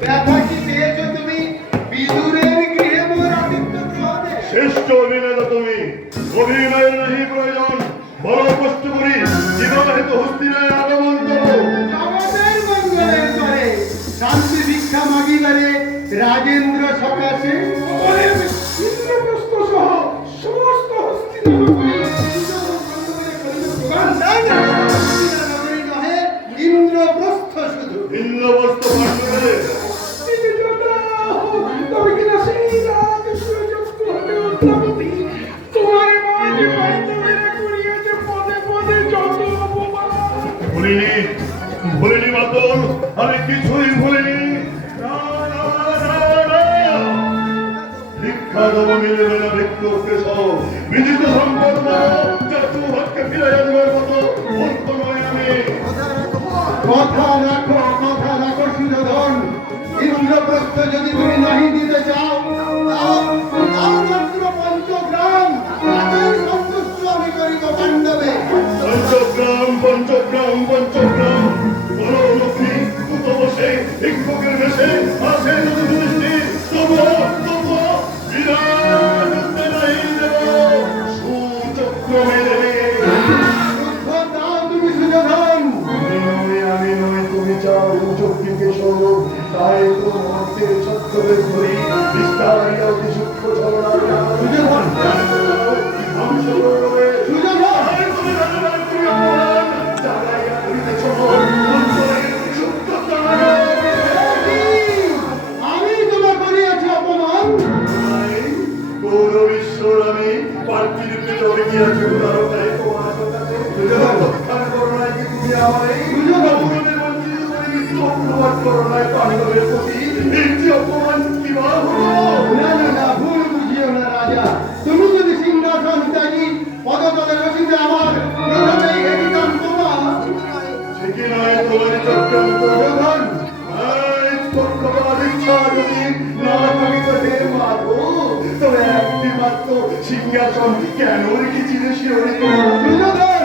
ব্যথা কি পেয়েছো তুমি বিদুরের গৃহে মোর আদিত্য গ্রহণে? শ্রেষ্ঠ অভিনেতা তুমি, অভিনয়ের নাহি প্রয়োজন। বড় কষ্ট করি জীবন হেতু হস্তিনায় আগমন করো। জগতের মঙ্গলের করে শান্তি ভিক্ষা মাগিবারে রাজেন্দ্র সকাশে ইন্দ্রপ্রস্থ সহ সমস্ত ইন্দ্রপ্রস্থ শুধু ইন্দ্রবস্ত্র পাণ্ডবে ভুলিনি, ভুলিনি মাতন, আমি কিছুই ভুলিনি। না, না, না, না। ভিক্ষা দেব মিলবে না ভিক্ষুককে সহ বিজিত সম্পর্ক চতুর্ভাগ্যে ফিরাইয়া দেবার মতো মূর্খ নই আমি। কথা রাখো সুযোধন। ইন্দ্রপ্রস্থ যদি তুমি নাহি দিতে চাও তাও মাত্র পঞ্চগ্রাম তাদের সন্তুষ্ট আমি করিব পাণ্ডবে। পঞ্চগ্রাম পঞ্চগ্রাম পঞ্চগ্রাম বড় লক্ষ্মী উত বসে ভিক্ষুকের বেশে আসে যদি দৃষ্টি তবু বিরাট নাই দেব সুচক্রমে দেবে। উদ্ধর দাও তুমি সুযোধন। আমি নয় তুমি চাও চক্ষুকে সহ তাই তো মন্ত্রের ছত্রে ধরি বিস্তারিত অতি সূক্ষ্ম চলনা সুযোধন ধ্বংস করবে। সুযোধন আমি তোমার করিয়াছি অপমান। গৌরবেশ্বর আমি পার্থিব জবে গিয়াছি উদারতায় তোমার কাছে রক্ষার করোনায় কি তুমি আমার এই গৌরবে বঞ্চিত করে মৃত্যু অপমান করোনায় পাণ্ডবের প্রতি একটি অপমান কি বা হলো? না ভুল বুঝিও না রাজা। তুমি যদি সিংহাসন ত্যাগী পদতলে বসিতে আমার প্রথমেই হেরিতাম তোমার সে কি নয় তোমার চক্রান্ত প্রধান পক্ষপাত ইচ্ছা যদি না থাকিত হে মাধব তবে একটি মাত্র সিংহাসন কেন রেখেছিলে শিহরিত সুযোধন